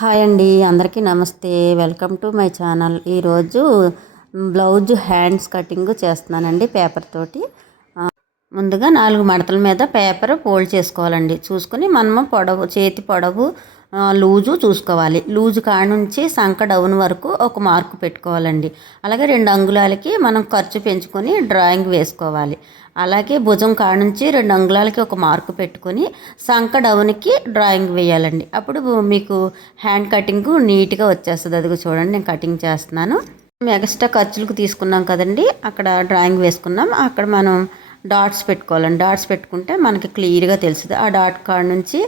Hi అండి, అందరికీ నమస్తే. Welcome to my channel. ఈరోజు బ్లౌజ్ హ్యాండ్స్ కటింగ్ చేస్తున్నానండి పేపర్ తోటి. ముందుగా 4 మడతల మీద పేపర్ ఫోల్డ్ చేసుకోవాలండి. చూసుకొని మనము పొడవు, చేతి పొడవు లూజు చూసుకోవాలి. లూజు కాడ నుంచి సంక డౌన్ వరకు ఒక మార్కు పెట్టుకోవాలండి. అలాగే 2 అంగుళాలకి మనం ఖర్చు పెంచుకొని డ్రాయింగ్ వేసుకోవాలి. అలాగే భుజం కాడ నుంచి 2 అంగుళాలకి ఒక మార్కు పెట్టుకొని సంక డౌన్కి డ్రాయింగ్ వేయాలండి. అప్పుడు మీకు హ్యాండ్ కటింగ్ నీట్గా వచ్చేస్తుంది. అదిగో చూడండి, నేను కటింగ్ చేస్తున్నాను. ఎక్స్ట్రా ఖర్చులకు తీసుకున్నాం కదండి, అక్కడ డ్రాయింగ్ వేసుకున్నాం. అక్కడ మనం డాట్స్ పెట్టుకోవాలండి. డాట్స్ పెట్టుకుంటే మనకి క్లియర్గా తెలుస్తుంది. ఆ డాట్ కాడ నుంచి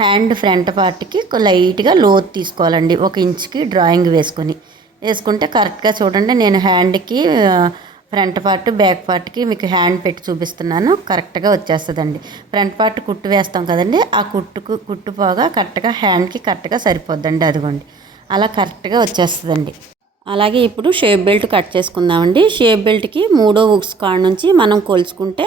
హ్యాండ్ ఫ్రంట్ పార్ట్కి లైట్గా లోతు తీసుకోవాలండి. 1 ఇంచుకి డ్రాయింగ్ వేసుకుంటే కరెక్ట్గా చూడండి. నేను హ్యాండ్కి ఫ్రంట్ పార్ట్, బ్యాక్ పార్ట్కి మీకు హ్యాండ్ పెట్టి చూపిస్తున్నాను. కరెక్ట్గా వచ్చేస్తుందండి. ఫ్రంట్ పార్ట్ కుట్టు వేస్తాం కదండి, ఆ కుట్టు పోగా కరెక్ట్గా హ్యాండ్కి కరెక్ట్గా సరిపోద్దండి. అదిగోండి, అలా కరెక్ట్గా వచ్చేస్తుందండి. అలాగే ఇప్పుడు షేప్ బెల్ట్ కట్ చేసుకుందామండి. షేప్ బెల్ట్కి 3వ ఉక్స్ కాడ నుంచి మనం కొలుచుకుంటే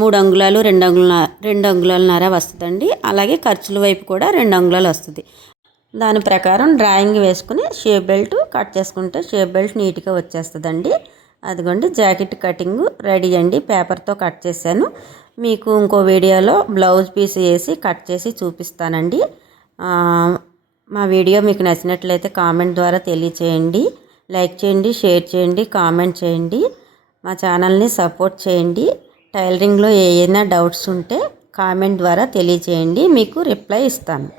3 అంగుళాలు 2 అంగుళాలన్నర వస్తుందండి. అలాగే ఖర్చుల వైపు కూడా 2 అంగుళాలు వస్తుంది. దాని ప్రకారం డ్రాయింగ్ వేసుకుని షేప్ బెల్ట్ కట్ చేసుకుంటే షేప్ బెల్ట్ నీట్గా వచ్చేస్తుందండి. అదిగోండి, జాకెట్ కటింగ్ రెడీ అండి. పేపర్తో కట్ చేశాను. మీకు ఇంకో వీడియోలో బ్లౌజ్ పీస్ వేసి కట్ చేసి చూపిస్తానండి. మా వీడియో మీకు నచ్చినట్లయితే కామెంట్ ద్వారా తెలియచేయండి. లైక్ చేయండి, షేర్ చేయండి, కామెంట్ చేయండి. మా ఛానల్ని సపోర్ట్ చేయండి. టైలరింగ్లో ఏమైనా డౌట్స్ ఉంటే కామెంట్ ద్వారా తెలియచేయండి, మీకు రిప్లై ఇస్తాను.